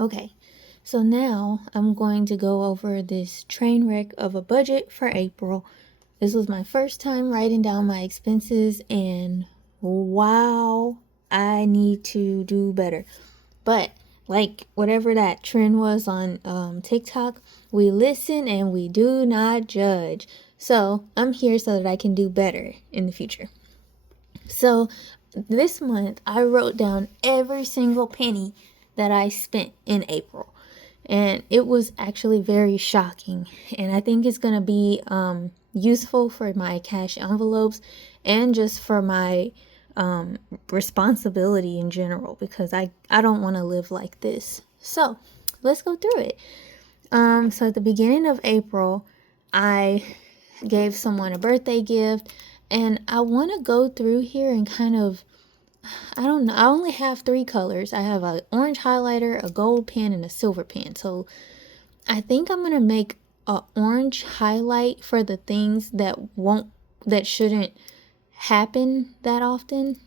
Okay, so now I'm going to go over this train wreck of a budget for April. This was my first time writing down my expenses, and wow, I need to do better. But like whatever that trend was on TikTok, we listen and we do not judge. So I'm here so that I can do better in the future. So this month I wrote down every single penny that I spent in April. And it was actually very shocking. And I think it's going to be useful for my cash envelopes and just for my responsibility in general, because I don't want to live like this. So let's go through it. So at the beginning of April, I gave someone a birthday gift, and I want to go through here and kind of, I don't know, I only have three colors. I have an orange highlighter, a gold pen, and a silver pen. So I think I'm gonna make a orange highlight for the things that shouldn't happen that often.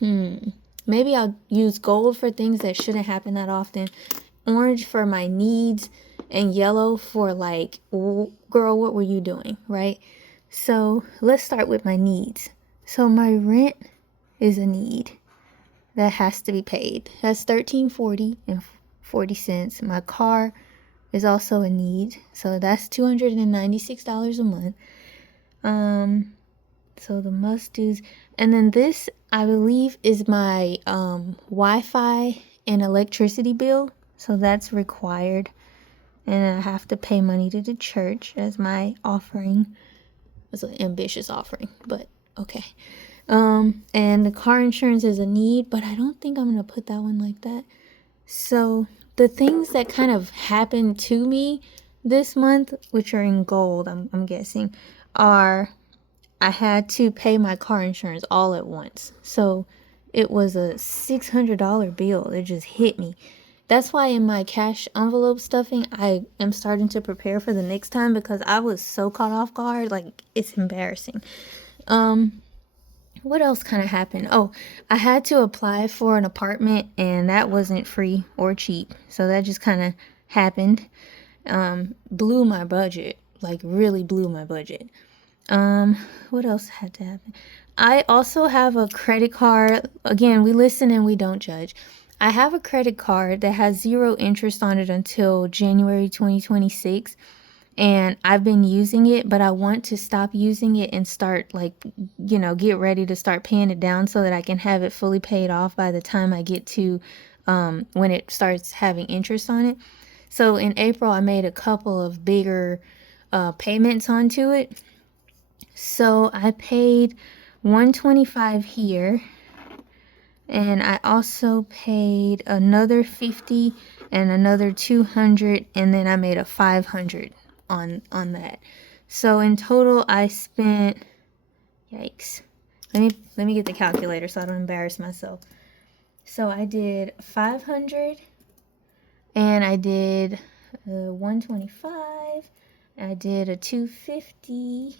Maybe I'll use gold for things that shouldn't happen that often, orange for my needs, and yellow for like, girl, what were you doing, right? So let's start with my needs. So my rent is a need that has to be paid. That's $13.40. My car is also a need, so that's $296 a month. So the must do's, and then this I believe is my Wi-Fi and electricity bill, so that's required, and I have to pay money to the church as my offering. It's an ambitious offering, but okay. And the car insurance is a need, but I don't think I'm gonna put that one like that. So the things that kind of happened to me this month, which are in gold, I'm guessing, are I had to pay my car insurance all at once. So it was a $600 bill. It just hit me. That's why in my cash envelope stuffing, I am starting to prepare for the next time, because I was so caught off guard. Like, it's embarrassing. What else kind of happened? Oh, I had to apply for an apartment, and that wasn't free or cheap. So that just kind of happened. Blew my budget, like really blew my budget. What else had to happen? I also have a credit card. Again, we listen and we don't judge. I have a credit card that has 0 interest on it until January 2026. And I've been using it, but I want to stop using it and start, like, get ready to start paying it down so that I can have it fully paid off by the time I get to when it starts having interest on it. So in April, I made a couple of bigger payments onto it. So I paid $125 here, and I also paid another 50 and another 200, and then I made a 500 on that. So in total I spent, yikes. Let me get the calculator so I don't embarrass myself. So I did 500, and I did 125, I did a 250.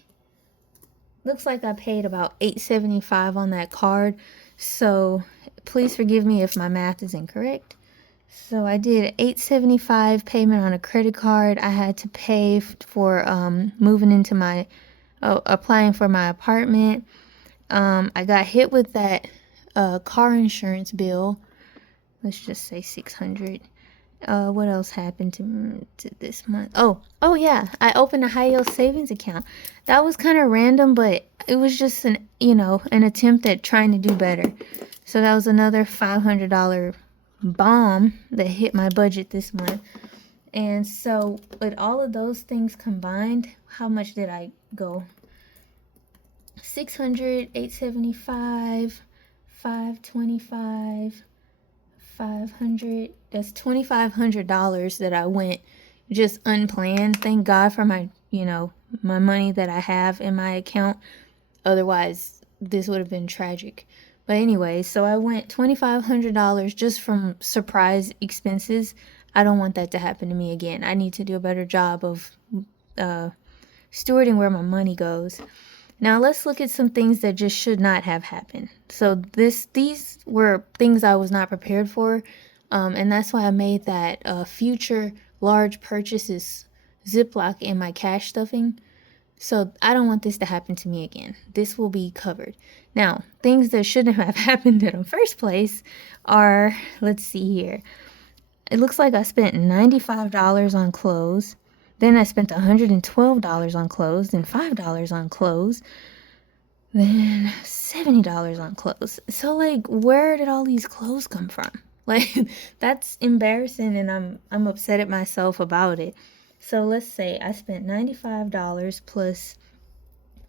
Looks like I paid about $875 on that card. So please forgive me if my math is incorrect. So I did $875 payment on a credit card. I had to pay for moving into my applying for my apartment. I got hit with that car insurance bill. Let's just say 600. What else happened to this month? Oh yeah, I opened a high yield savings account. That was kind of random, but it was just an attempt at trying to do better. So that was another $500 bomb that hit my budget this month. And so with all of those things combined, how much did I go? 600, 875, 525, 500. That's $2,500 that I went just unplanned. Thank God for my my money that I have in my account. Otherwise this would have been tragic. But anyway, so I went $2,500 just from surprise expenses. I don't want that to happen to me again. I need to do a better job of stewarding where my money goes. Now let's look at some things that just should not have happened. So these were things I was not prepared for. And that's why I made that future large purchases Ziploc in my cash stuffing. So I don't want this to happen to me again. This will be covered. Now, things that shouldn't have happened in the first place are, let's see here. It looks like I spent $95 on clothes. Then I spent $112 on clothes, then $5 on clothes, then $70 on clothes. So like, where did all these clothes come from? Like, that's embarrassing, and I'm upset at myself about it. So let's say I spent $95 plus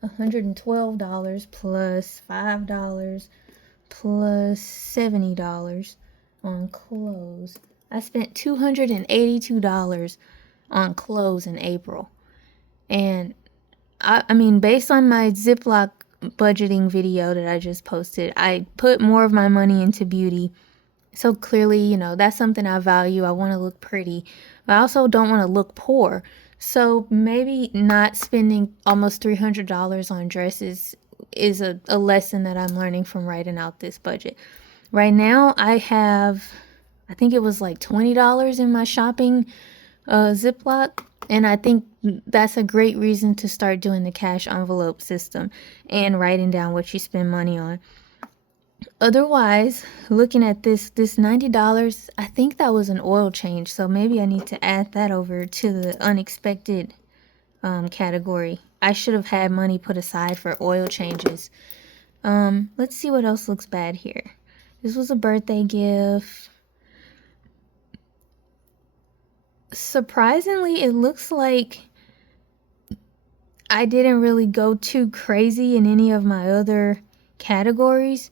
$112 plus $5 plus $70 on clothes. I spent $282 on clothes in April. And I mean, based on my Ziploc budgeting video that I just posted, I put more of my money into beauty. So clearly, that's something I value. I want to look pretty, but I also don't want to look poor. So maybe not spending almost $300 on dresses is a lesson that I'm learning from writing out this budget. Right now, I think it was like $20 in my shopping Ziploc. And I think that's a great reason to start doing the cash envelope system and writing down what you spend money on. Otherwise, looking at this $90, I think that was an oil change. So maybe I need to add that over to the unexpected category. I should have had money put aside for oil changes. Let's see what else looks bad here. This was a birthday gift. Surprisingly, it looks like I didn't really go too crazy in any of my other categories.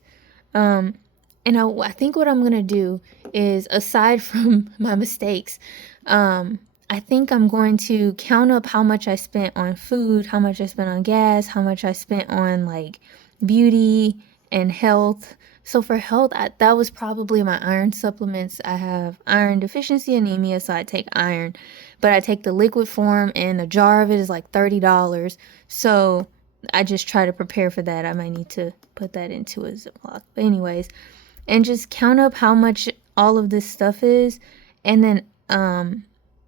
And I think what I'm gonna do is, aside from my mistakes, I think I'm going to count up how much I spent on food, how much I spent on gas, how much I spent on like beauty and health. So for health, that was probably my iron supplements. I have iron deficiency anemia, so I take iron, but I take the liquid form, and a jar of it is like $30. So I just try to prepare for that. I might need to put that into a Ziploc. But anyways, and just count up how much all of this stuff is, and then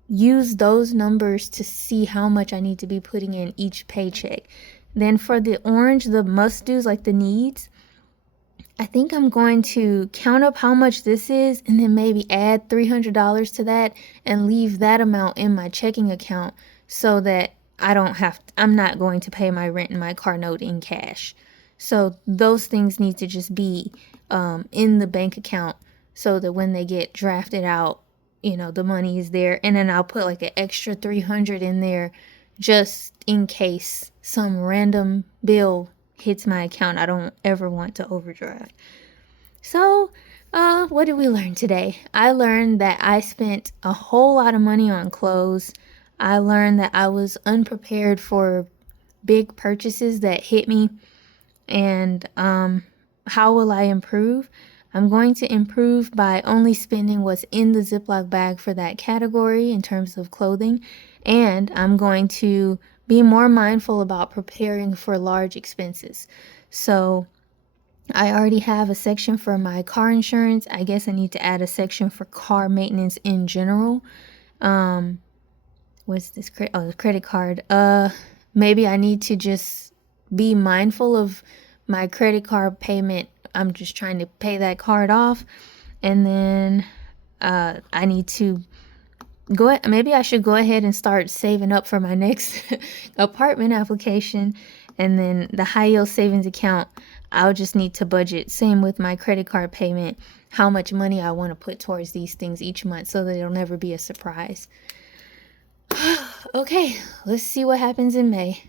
use those numbers to see how much I need to be putting in each paycheck. Then for the orange, the must-dos, like the needs, I think I'm going to count up how much this is and then maybe add $300 to that and leave that amount in my checking account so that I'm not going to pay my rent and my car note in cash. So those things need to just be in the bank account so that when they get drafted out, the money is there. And then I'll put like an extra 300 in there just in case some random bill hits my account. I don't ever want to overdraft. So, what did we learn today? I learned that I spent a whole lot of money on clothes. I learned that I was unprepared for big purchases that hit me. And how will I improve? I'm going to improve by only spending what's in the Ziploc bag for that category in terms of clothing. And I'm going to be more mindful about preparing for large expenses. So I already have a section for my car insurance. I guess I need to add a section for car maintenance in general. What's this? The credit card. Maybe I need to just be mindful of my credit card payment. I'm just trying to pay that card off. And then I need to maybe I should go ahead and start saving up for my next apartment application. And then the high yield savings account, I'll just need to budget, same with my credit card payment, how much money I want to put towards these things each month so that it'll never be a surprise. Okay, let's see what happens in May.